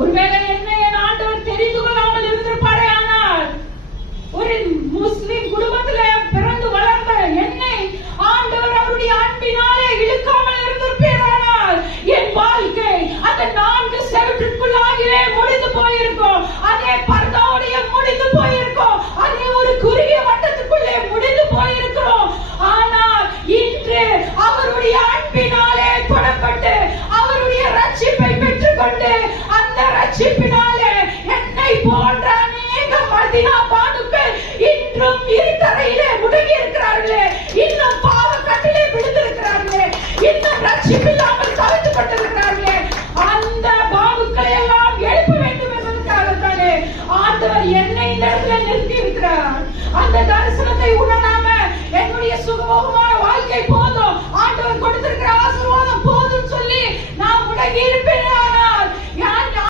ஒருவேளை என்ன என் ஆண்டவர் தெரிந்து கொள்ளாமல் இருந்திருப்பாரே, ஆனால் ஒரு முஸ்லிம் குடும்பத்துல பிறந்து வளர்ந்த என்னை ஆண்டவர் அவருடைய அன்பினாலே இழுக்காமல் இருந்திருப்பாரானால் என் வாழ்க்கை அந்த 4 செவற்றுக்குள்ளாகவே முடிந்து போயிருக்கும். அதே பர்தாவுடைய முடிந்து போயிருக்கும். அதே ஒரு குறுகிய வட்டத்துக்குள்ளே முடிந்து போயிருக்கிறோம். ஆனால் இன்று அவருடைய அன்பினாலே தொடப்பட்டு அவருடைய ரட்சிப்பை பெற்றுக்கொண்டு அந்த ரட்சிப்பினாலே என்னை போன்ற அநேக மதீனா பாதுக்கள் இன்றும் இருட்டறையிலே முடங்கி இருக்கிறார்களே, இன்னும் பாவ கட்டிலே விழுந்திருக்கிறார்களே, இன்னும் ரட்சிப்பில்லாமல் தவித்துக் கொண்டிருக்கிறார்களே, அந்த பாதுக்களை எல்லாம் எழுப்ப வேண்டும் என்பதற்காகத்தானே ஆண்டவர் என்னை இந்த இடத்துல நிறுத்தி இருக்கிறார். அந்த தரிசனத்தை உணராம என்னுடைய சுகபோகமான வாழ்க்கை போதும், ஆண்டவர் கொடுத்திருக்கிற ஆசீர்வாதம் போதும் சொல்லி நான் முடங்கி இருப்பேன்